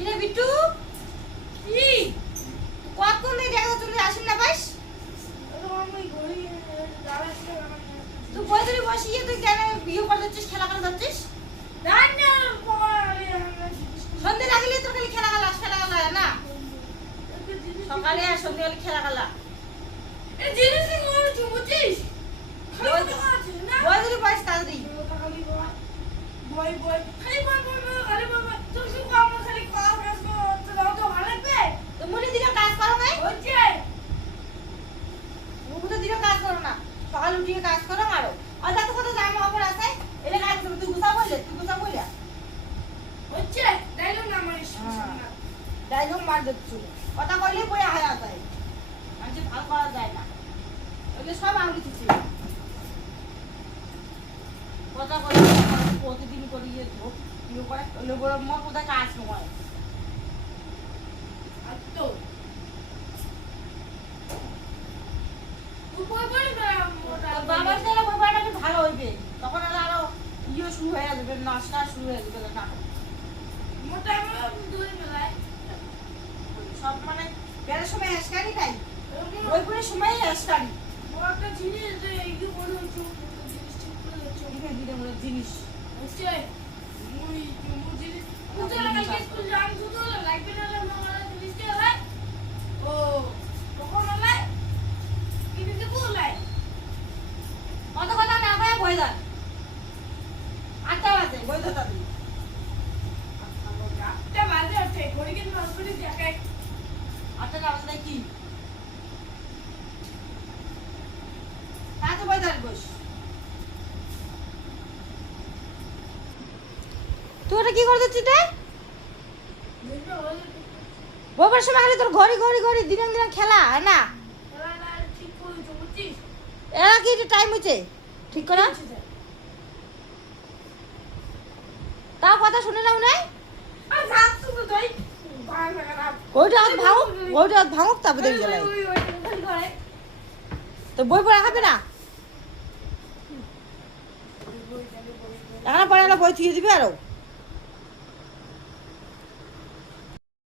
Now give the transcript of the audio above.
কিরে বিট্টু কি কতক্ষণ ধরে দেখা তুমি আসেন না বাস তুই বই ধরে বসিয়ে তুই কেন বিয়ে করে যাচ্ছিস খেলা করে যাচ্ছিস সন্ধ্যে লাগলে তোর খালি খেলা খেলা না সকালে আর সন্ধ্যে গেলে খেলা খেলা বই ধরে বয়স তাড়াতাড়ি মনে দিকে কাজ করো নাই দিকে কাজ করো না সকাল উঠিয়ে কাজ করো মারো আর দেখো কত জামা কাপড় আছে এটা কাজ করবে তুই গুছা বললে ডাইলগ মার দিচ্ছ কথা কইলে বই আয়া যায় মানুষ ভালো করা যায় না ওগুলো সব আমি দিচ্ছি কথা কইলে প্রতিদিন করে ইয়ে করে ওগুলো বড় মোর কোথায় কাজ হয় তো বাবার ছেলে বইটা ভালো হইবে তখন আরো ইয়ে শুরু হয়ে যাবে নাস্তা শুরু হয়ে যাবে না সব মানে বেড়ার সময় হ্যাসকারি নাই বই পড়ার সময় হ্যাসকারি জিনিস কত কথা না পায় বই যান 8টা বাজে বই ধরতে দিই 8টা বাজে ওঠে ঘড়ি কিন্তু হসপিটালে দেখায় 8টা বাজে কি তাতে বই ধর বস তুই ওটা কি করে দিচ্ছিস রে বইবার সময় খালি তোর ঘড়ি দিন খেলা হয় না এরা কি টাইম হচ্ছে ঠিক করে তাও কথা শুনে নাও নাই ওইটা ভাঙুক তারপর দেখি গেলে তো বই পড়া খাবে না এখন পরে বই থুয়ে দিবি আরো